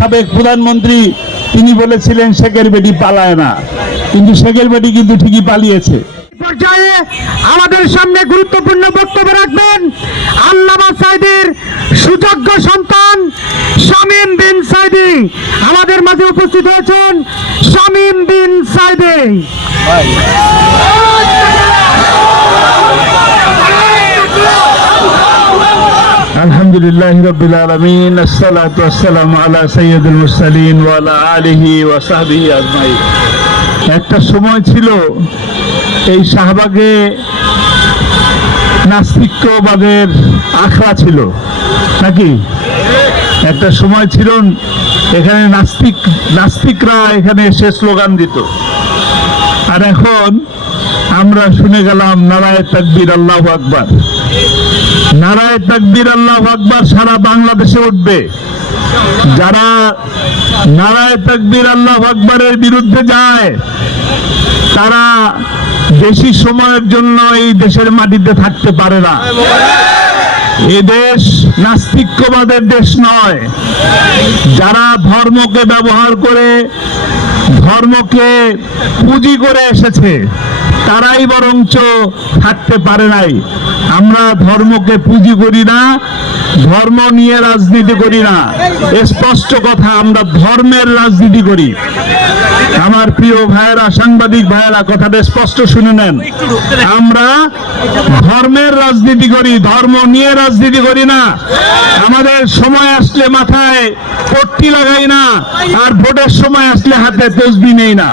সাবেক প্রধানমন্ত্রী তিনি বলেছিলেন শেখের বেটি পালায় না, কিন্তু শেখের বেটি কিন্তু ঠিকই পালিয়েছে। পর্যায়ে আমাদের সামনে গুরুত্বপূর্ণ বক্তব্য রাখবেন আল্লামা সাঈদীর সুযোগ্য সন্তান শামীম বিন সাঈদী। আমাদের মাঝে উপস্থিত হয়েছেন শামীম বিন সাঈদী। আলহামদুলিল্লাহ রাব্বিল আলামিন, আসসালাতু ওয়াসসালামু আলা সাইয়্যিদিল মুরসালিন ওয়া আলা আলিহি ওয়া সাহবিহি আজমাইন। একটা সময় ছিল এই শাহবাগে নাস্তিকবাদের আখড়া ছিল নাকি? একটা সময় ছিল এখানে নাস্তিকরা এখানে এসে স্লোগান দিত। আর এখন আমরা শুনে গেলাম নারায়ে তাকবীর আল্লাহু আকবার, নারায়ে তাকবীর আল্লাহু আকবার সারা বাংলাদেশে উঠবে। যারা নারায়ে তাকবীর আল্লাহু আকবারের বিরুদ্ধে যায় তারা বেশি সময়ের জন্য এই দেশের মাটিতে থাকতে পারে না। এ দেশ নাস্তিক্যবাদের দেশ নয়। যারা ধর্মকে ব্যবহার করে, ধর্মকে পুঁজি করে এসেছে, তারাই বরঞ্চ থাকতে পারে নাই। আমরা ধর্মকে পুঁজি করি না, ধর্ম নিয়ে রাজনীতি করি না, স্পষ্ট কথা, আমরা ধর্মের রাজনীতি করি। আমার প্রিয় ভাইয়েরা, সাংবাদিক ভাইয়েরা, কথাটা স্পষ্ট শুনে নেন। আমরা ধর্মের রাজনীতি করি, ধর্ম নিয়ে রাজনীতি করি না। আমাদের সময় আসলে মাথায় পট্টি লাগাই না, আর ভোটের সময় আসলে হাতে তসবিহ নেই না।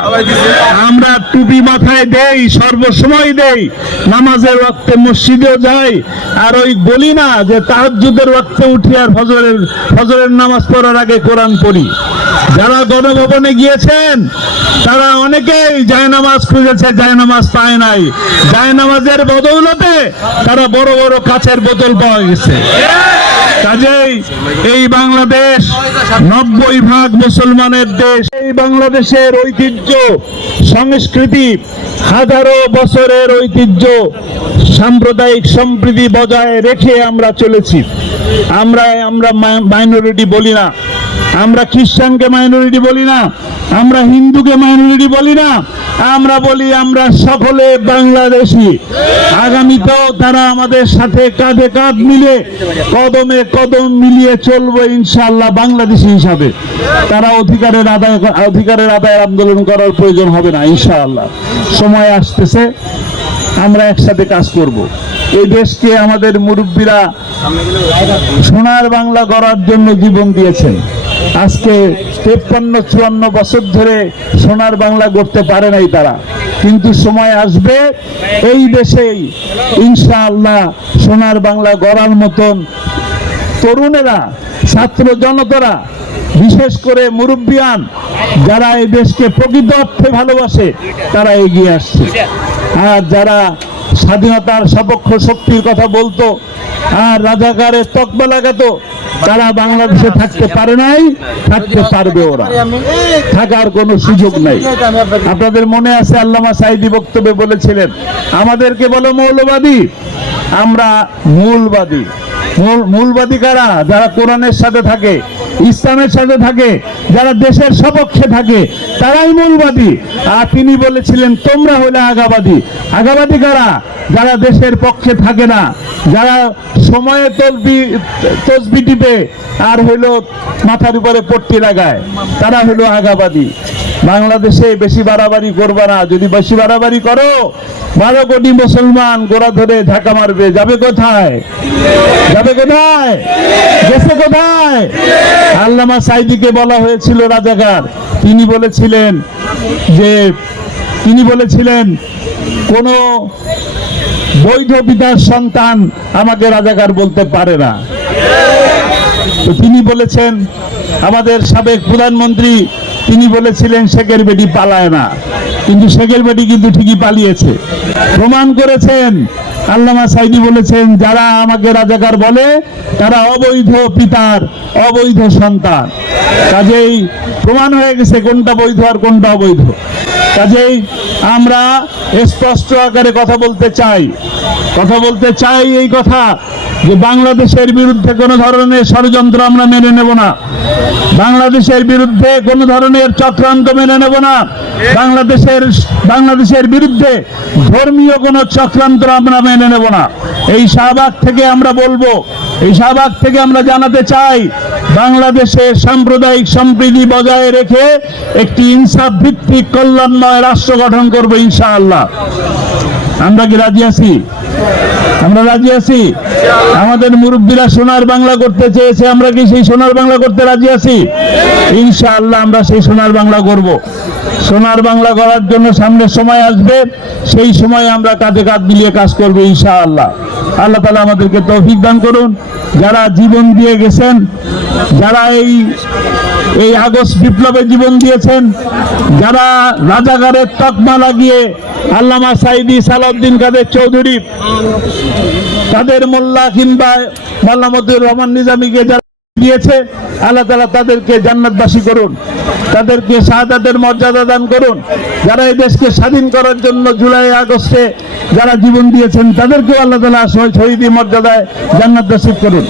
আমরা টুপি মাথায় দেই, সর্বসময় দেই, নামাজের ওয়াক্তে মসজিদেও যাই, আর ওই বলি না যে তাহাজ্জুদের ওয়াক্তে উঠি আর ফজরের নামাজ পড়ার আগে কোরআন পড়ি। যারা গণভবনে গিয়েছেন তারা অনেকেই জায়নামাজ খুঁজেছে, জায়নামাজ পায় নাই। জায়নামাজের বদৌলতে তারা বড় বড় কাচের বোতল পাওয়া গেছে। কাজেই এই বাংলাদেশ 90% মুসলমানের দেশ। এই বাংলাদেশের ঐতিহ্য, সংস্কৃতি, হাজারো বছরের ঐতিহ্য, সাম্প্রদায়িক সম্প্রীতি বজায় রেখে আমরা চলেছি। আমরা মাইনরিটি বলি না, আমরা খ্রিস্টানকে মাইনরিটি বলি না, আমরা হিন্দুকে মাইনরিটি বলি না, আমরা বলি আমরা সকলে বাংলাদেশি। আগামীতেও তারা আমাদের সাথে কাঁধে কাঁধ মিলে, কদমে কদম মিলিয়ে চলবে ইনশাআল্লাহ বাংলাদেশি হিসাবে। তারা অধিকারের আদায় আন্দোলন করার প্রয়োজন হবে না ইনশাআল্লাহ। সময় আসতেছে, আমরা একসাথে কাজ করব। এই দেশকে আমাদের মুরব্বীরা সোনার বাংলা গড়ার জন্য জীবন দিয়েছেন। আজকে 53-54 বছর ধরে সোনার বাংলা গড়তে পারে নাই তারা, কিন্তু সময় আসবে এই দেশেই ইনশাআল্লাহ সোনার বাংলা গড়ার মতন তরুণেরা, ছাত্র জনতারা, বিশেষ করে মুরব্বিয়ান যারা এই দেশকে প্রকৃত অর্থে ভালোবাসে তারা এগিয়ে আসছে। আর যারা স্বাধীনতার সপক্ষ শক্তির কথা বলতো আর রাজাকারের তকমা লাগাতো, তারা বাংলাদেশে থাকতে পারে নাই, থাকতে পারবে ওরা, থাকার কোনো সুযোগ নাই। আপনাদের মনে আছে আল্লামা সাঈদী বক্তব্যে বলেছিলেন আমাদেরকে বলো মৌলবাদী, আমরা মূলবাদী। মূলবাদী কারা? যারা কোরআনের সাথে থাকে, ইসলামের সাথে থাকে, যারা দেশের সপক্ষে থাকে, তারাই মূলবাদী। আর তিনি বলেছিলেন তোমরা হলে আগাবাদী। আগাবাদী কারা? যারা দেশের পক্ষে থাকে না, যারা সময়ে তসবি টিপে আর হইলো মাথার উপরে পট্টি লাগায়, তারা হলো আগাবাদী। বাংলাদেশে বেশি বাড়াবাড়ি করবা না। যদি বেশি বাড়াবাড়ি করো 12 কোটি মুসলমান গোড়া ধরে ধাক্কা মারবে। যাবে কোথায়? যাবে কোথায়? গেছে কোথায়? আল্লামা সাঈদীকে বলা হয়েছিল রাজাকার। তিনি বলেছিলেন কোন বৈধ পিতার সন্তান আমাকে রাজাকার বলতে পারে না। তো তিনি বলেছেন, আমাদের সাবেক প্রধানমন্ত্রী তিনি বলেছিলেন শেখের বেটি পালায় না, কিন্তু শেখের বেটি কিন্তু ঠিকই পালিয়েছে। প্রমাণ করেছেন আল্লামা সাঈদী বলেছেন যারা আমাকে রাজাকার বলে তারা অবৈধ পিতার অবৈধ সন্তান। কাজেই প্রমাণ হয়ে গেছে কোনটা বৈধ আর কোনটা অবৈধ। কাজেই আমরা স্পষ্ট আকারে কথা বলতে চাই এই কথা যে বাংলাদেশের বিরুদ্ধে কোনো ধরনের ষড়যন্ত্র আমরা মেনে নেব না, বাংলাদেশের বিরুদ্ধে কোনো ধরনের চক্রান্ত মেনে নেব না, বাংলাদেশের বিরুদ্ধে ধর্মীয় কোনো চক্রান্ত আমরা মেনে নেব না। এই শাহবাগ থেকে আমরা বলবো, এই শাহবাগ থেকে আমরা জানাতে চাই, বাংলাদেশে সাম্প্রদায়িক সম্প্রীতি বজায় রেখে একটি ইনসাফ ভিত্তিক কল্যাণময় রাষ্ট্র গঠন করবো ইনশাআল্লাহ। আমরা কি রাজি আছি? আমরা রাজি আছি? আমাদের মুরব্বীরা সোনার বাংলা করতে চেয়েছে, আমরা কি সেই সোনার বাংলা করতে রাজি আছি? ইনশাআল্লাহ আমরা সেই সোনার বাংলা করব। সোনার বাংলা করার জন্য সামনে সময় আসবে, সেই সময় আমরা কাঁধে কাঁধ মিলিয়ে কাজ করবো ইনশাআল্লাহ। আল্লাহ তাআলা আমাদেরকে তৌফিক দান করুন। যারা জীবন দিয়ে গেছেন, যারা এই আগস্ট বিপ্লবে জীবন দিয়েছেন, যারা রাজাকারের তকমা লাগিয়ে আল্লামা সাঈদী, সালাউদ্দিন কাদের চৌধুরী, তাদের মোল্লা কিংবা মোল্লা মতিউর রহমান নিজামীকে যারা দিয়েছে, আল্লাহ তাআলা তাদেরকে জান্নাতবাসী করুন, তাদেরকে শাহাদাতের মর্যাদা দান করুন। যারা এই দেশকে স্বাধীন করার জন্য জুলাই আগস্টে যারা জীবন দিয়েছেন, তাদেরকেও আল্লাহ তাআলা শহীদি মর্যাদায় জান্নাত নসিব করুন।